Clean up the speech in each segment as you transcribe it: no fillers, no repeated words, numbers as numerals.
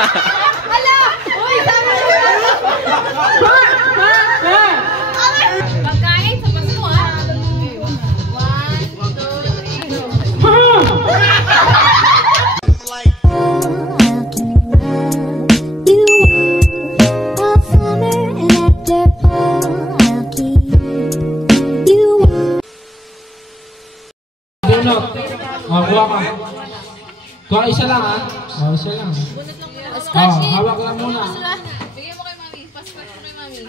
Hala! Uy, sabi ko na! Pagkain sa Pasko, ha? 1, 2, 3. Bunot. Kuha ka. Kuha isa lang, ha? Isa lang. Hawak lang muna. bigyan mo kay Mami. Passport mo kay Mami.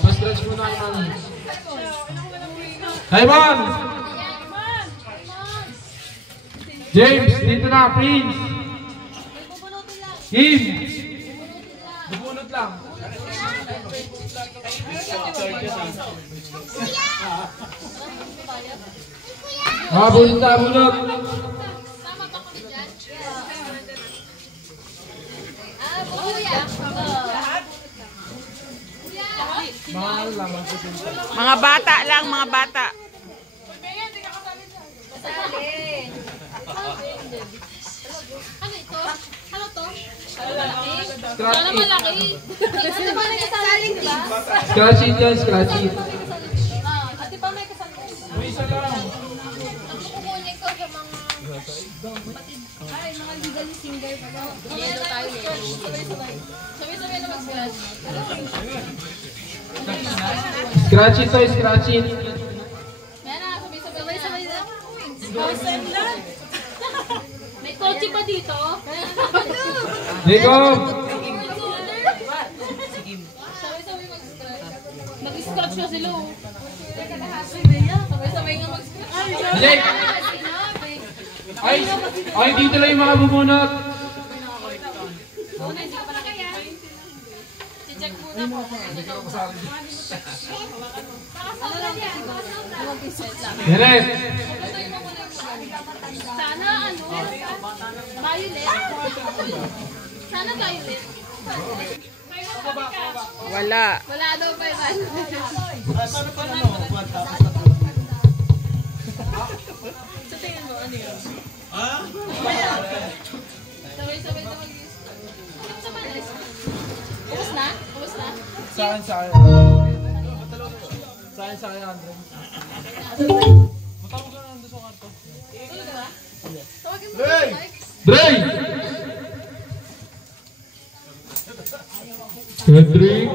Pa-stretch muna kay Mami. Simon! James, dito na, Prince! Kim! Bubunot lang. Bunot na, bunot! Tama ba kami dyan? Kuya. Mga bata lang, mga bata. Ano ito? Ano to? Malaki? Sana malaki. Ate pa may kasaling, di ba? Scratch it yan, scratch it. Ate pa may kasaling. Isa lang. Kukunin ko sa mga batid. Ay, mga legally singer pa ba? Yellow tayo. Sabay-sabay. Sabay-sabay na mag-scratch. Scratch it to, scratch it. Yan na, sabay-sabay na. May kotse pa dito. Nico! Sabay-sabay mag-scratch. Mag-scratch na sila. Sabay-sabay nga mag-scratch. Jake! Ay, dito lang yung mga bumunot. Hindi ka pala kaya. Si-check muna po. Ano lang yan? Yes! Sana ano? Violet? Sana violet? Wala. Wala daw pa yun. Sa tingin mo, ano yun? Sabay-sabay na mag-use. Ano sa manis? Ubus na? Ubus na? Sa akin, Andre. Matawag ka na nandun sa kanto. Tulog ka ba? Tawagin mo Dre! na Mike. Dre! Kendrick!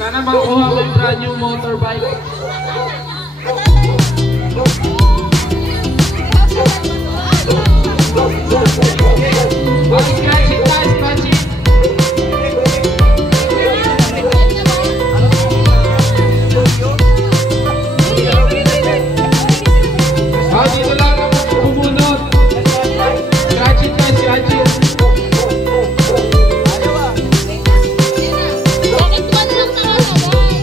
Sana makuha ko yung brand new motorbike. Scratch it, guys, scratch it. Dito lang ako bumunot. Scratch it, guys, scratch it. Bakit 1 lang nakakaway?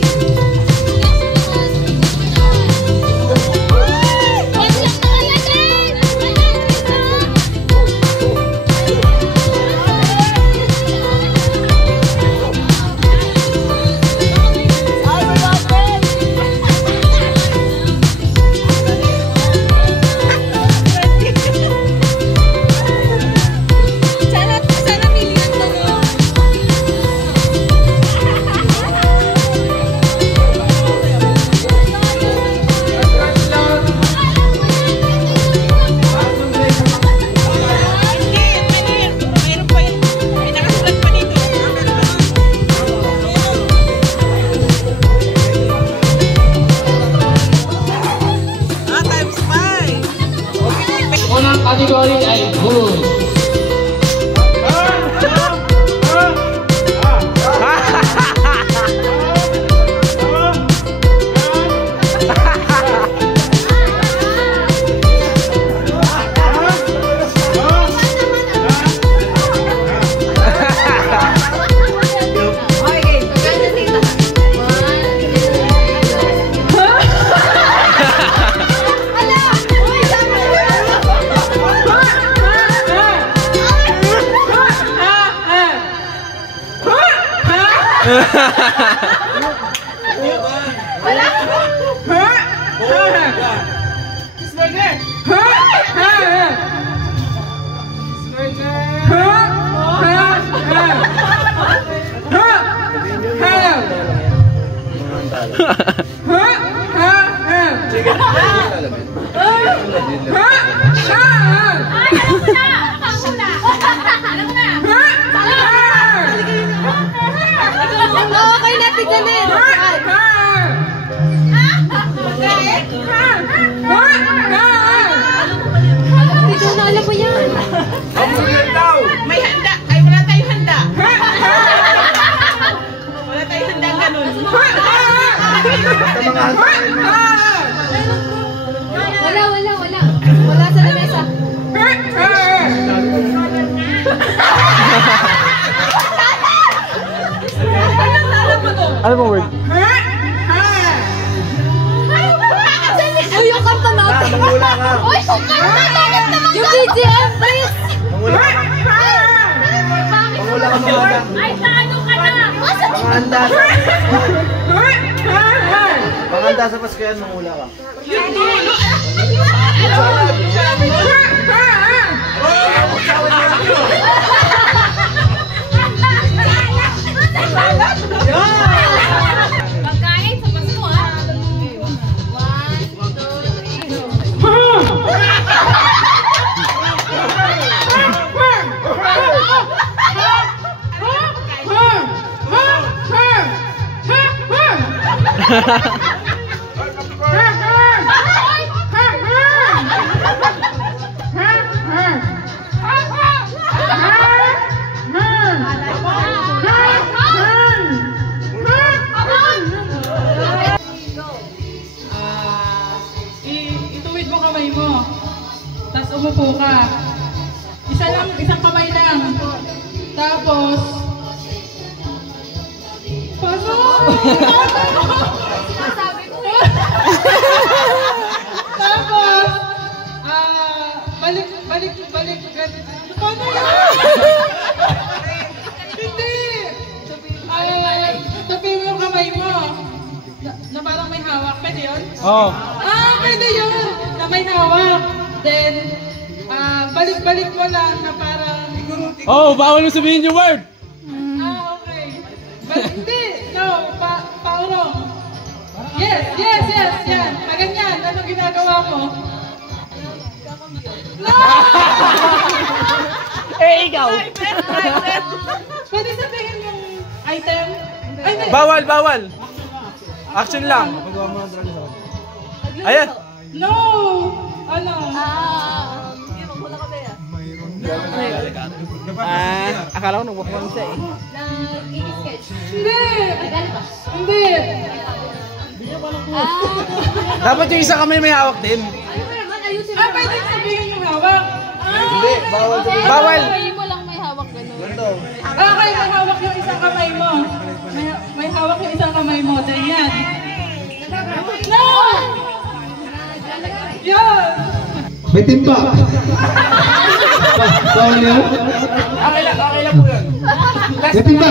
Okay na, tiganin. Ikaw na alam mo yan. May handa. Ay, wala tayong handa. Wala tayong handa ganun. Wala. Wala sa lamesa. Ano mo word? Uy, yung kanta natin. Mangula ka. Uy, yung kanta natin naman. Yung BGM, please. Mangula ka. Mangula ka mga. Ay, paano ka na? Panganda. Panganda sa Pasko yan, mangula ka. Yung dulo. Pagkain sa Pasko, ha? 1, 2, 3. Ituwid mo kamay mo. Tapos umupo ka. Isang kamay lang. Tapos Sabi ko, Tapos, balik. Paano yan? Hindi. Tabi mo yung kamay mo. Na parang may hawak. Pwede yun? Oo. Pwede yun. Na may hawak. Then, balik mo lang na parang... Oh, bawal mo sabihin yung word. Okay. Hindi. No, paurong. Yes. Yan. Maganyan. Anong ginagawa mo? No! Ikaw. Pwede sabihin yung item? Ay, hindi. Bawal. Action lang. Ayan. No! Ano? Akala ko nagwakwang siya eh. nag-i-sketch. Hindi! Nagalit ba? Hindi! Dapat yung isa kamay may hawak din. Ano ba naman? Ayusin mo. Pwede sabihin yung hawak. Hindi, bawal sa Bawal. Kamay mo lang may hawak ganun. Ganito. Okay, may hawak yung isang kamay mo. May hawak yung isang kamay mo. Then yan. No! Yan! May timba. Bawal yun? Okay lang po yun. May timba.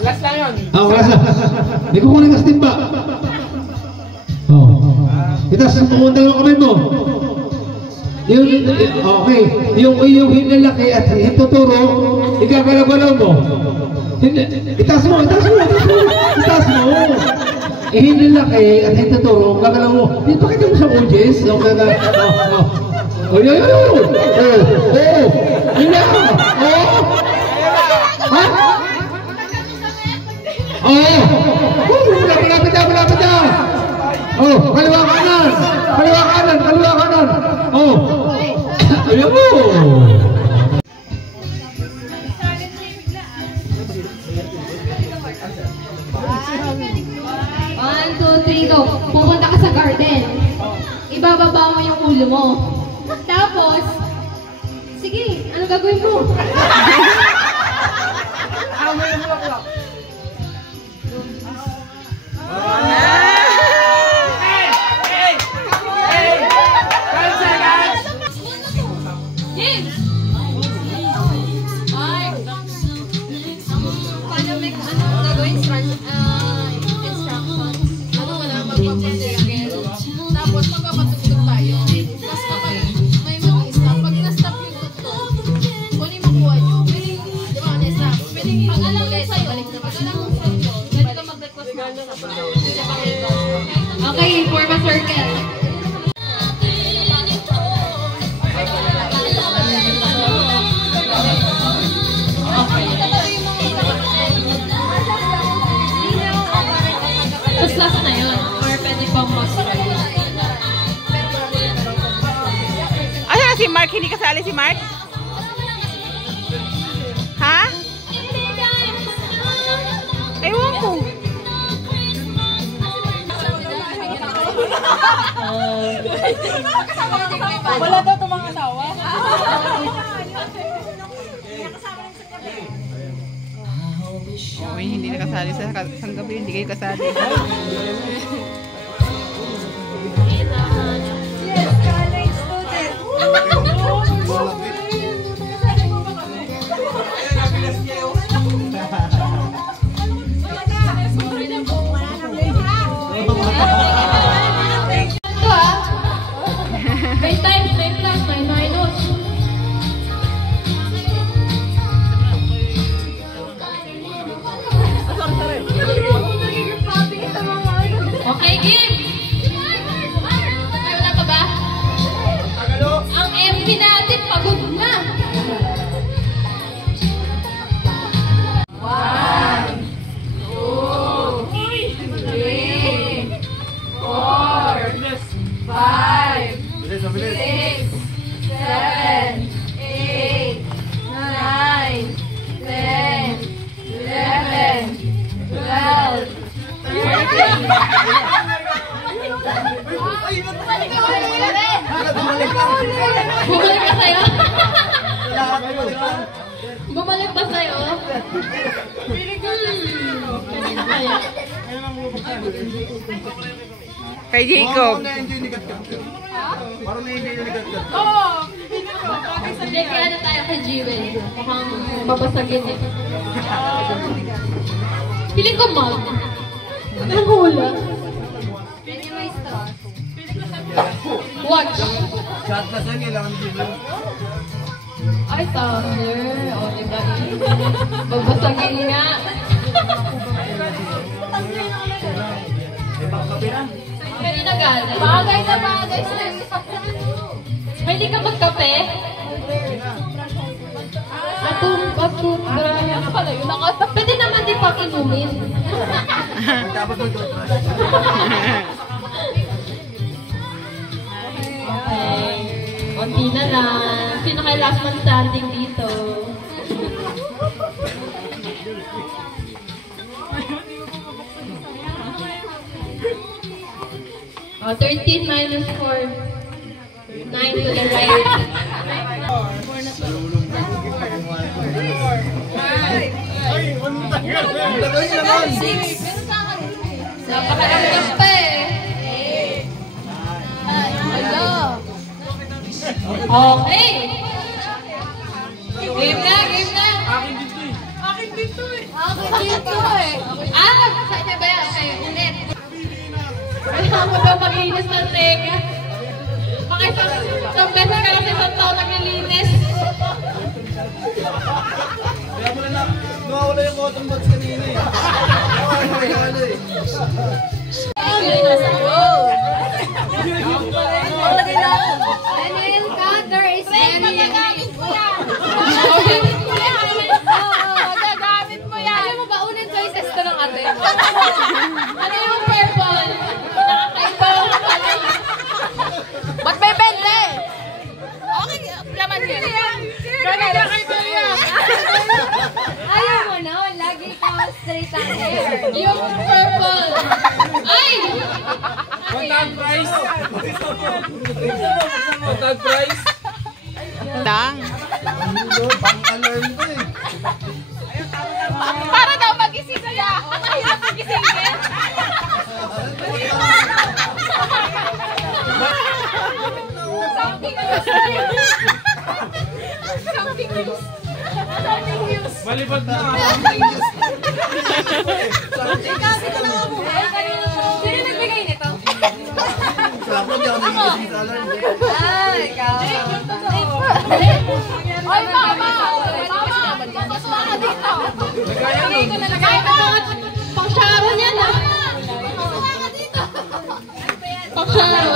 Last lang yun. Last na. May kukunin ka sa timba. Itas, pumunta yung kamay mo. Okay. Yung hinlalaki at hituturo, igagalaw-galaw mo. Itas mo. Hinlalaki at hituturo, gagalaw mo. Pakita mo sa audience. Okay na. Yun. Hila. Ha? Malapit na. Kaliwa kanan. Ayaw mo. 1, 2, 3, go. Pupunta ka sa garden. Ibababa mo yung ulo mo. Tapos, sige, ano gagawin mo? James! Ay! Paano may ano? Pag alam mo sa'yo, pwede ka mag-request na sa Okay, form a circle. Tapos last na yun. Or pwede pang mag-try. Asan na si Mark? Hindi kasali si Mark? Ha? Ewan ko. Wala daw itong mga asawa. Uy, hindi na kasali sa gabi. Hindi kayo kasali. Yes, college student. Ito may times, may plus, may minus. Okay, game! Okay, wala pa ba? Ang MP natin, pagod na! 1, 2, 3, 4, 5, 6, 7, 8, 9, 10, 11, 12, 13. Bumalik ka sa'yo? Bumalik ba sa'yo? Pwede na kaya. Kay Jacob. Parang na-enjoy na nagkatkat. Hindi, kaya na tayo kay Jewel. Mukhang babasagin ito. Piling ko mag. Anong hula? Watch. Shot na sa'yo, kailangan ni Jimmy. Ay, thunder. O, diba? Babasagin nga. Kaya na galing. Bagay na bagay. Pwede ka magkape? Atubra. Ano pala yun? Pwede naman di pang inumin. Tapos mag-toothbrush. Okay. Konti na lang. Sino kayo last man standing dito? Oh, 13 minus 4. 9 to the right. Napakaramdam pa eh. Hello. Okay. Game na, game na. Akin dito eh. Ah, sa inyo ba yan? Okay, ulit. Kailangan mo daw maglinis ng tenga. Isang beses ka lang sa isang taon naglilinis. Kaya mo na nawawala yung cotton buds kanina eh. Nawawala eh. Daniel Cutter is magagamit mo yan. Magagamit mo yan. Alam mo ba, unang choices ko ng ate. Ano yung purple? Nakakaiba yung pala. Ba't may bente? Okay, laman yan. Ayaw mo na, lagi ka straight ang hair. Yung purple. Ay! Contact price. Contact price. Dang. Pang-alarm ko eh. Para daw magising siya. Ayaw magising siya. Something news. Something news. Malipad na. Sino nagbigay nito? Ako, di ako nagigising sa alarm. Ay, ikaw. Ay, mama! Mama! Mama, ka dito! Pang-sharo niya na. Pang-sharo.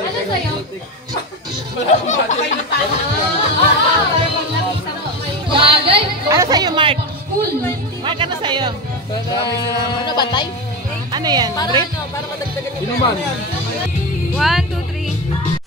Ano sa'yo? Bagay. Ano sa'yo, Mark? Cool. Mark, ano sa'yo? Ano ba, tay? Ano yan? Grape? Inuman. 1, 2, 3.